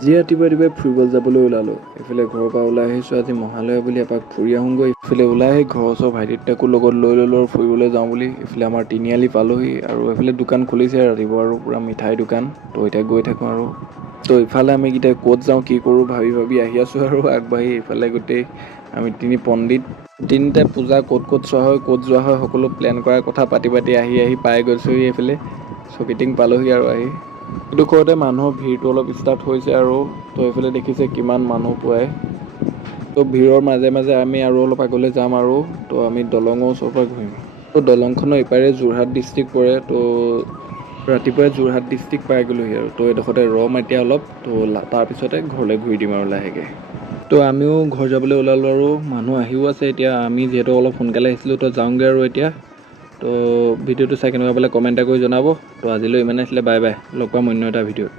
আজি ৰাতিপুৱাই ফুৰিবলৈ যাবলৈ ওলালোঁ। এইফালে ঘৰৰ পৰা ওলাই আহিছোঁ, আজি মহালয়া বুলি এপাক ফুৰি আহোঁগৈ। ইফালে ওলাই আহি ঘৰৰ ওচৰৰ ভাইটিটাকো লগত লৈ ল'লোঁ আৰু ফুৰিবলৈ যাওঁ বুলি। এইফালে আমাৰ তিনিআলি পালোহি আৰু এইফালে দোকান খুলিছে ৰাতিপুৱা আৰু পূৰা মিঠাই দোকান। তো এতিয়া গৈ থাকোঁ আৰু তো ইফালে আমি কেইটাই ক'ত যাওঁ কি কৰোঁ ভাবি আহি আছোঁ আৰু আগবাঢ়ি। ইফালে গোটেই আমি তিনি পণ্ডিত তিনিটা পূজা ক'ত চোৱা হয় ক'ত যোৱা হয় সকলো প্লেন কৰাৰ কথা পাতি আহি পাই গৈছোঁহি এইফালে চকিটিং পালোহি আৰু আহি এইডোখৰতে মানুহৰ ভিৰটো অলপ ষ্টাৰ্ট হৈছে আৰু তো এইফালে দেখিছে কিমান মানুহ পুৱাই। তো ভিৰৰ মাজে মাজে আমি আৰু অলপ আগলৈ যাম আৰু তো আমি দলঙৰ ওচৰৰ পৰা ঘূৰিম। তো দলংখনৰ ইপাৰে যোৰহাট ডিষ্ট্ৰিক্ট পৰে। তো ৰাতিপুৱাই যোৰহাট ডিষ্ট্ৰিক্ট পাই গ'লোহি আৰু তো এইডোখৰতে ৰম এতিয়া অলপ তো তাৰপিছতে ঘৰলৈ ঘূৰি দিম আৰু লাহেকৈ। তো আমিও ঘৰ যাবলৈ ওলালোঁ আৰু মানুহ আহিও আছে এতিয়া। আমি যিহেতু অলপ সোনকালে আহিছিলোঁ তো যাওঁগৈ আৰু এতিয়া। তো ভিডিঅ'টো চাই কেনেকুৱা পালে কমেণ্ট এটা কৰি জনাব। তো আজিলৈ ইমানে আছিলে, বাই বাই, লগ পাম অন্য এটা ভিডিঅ'ত।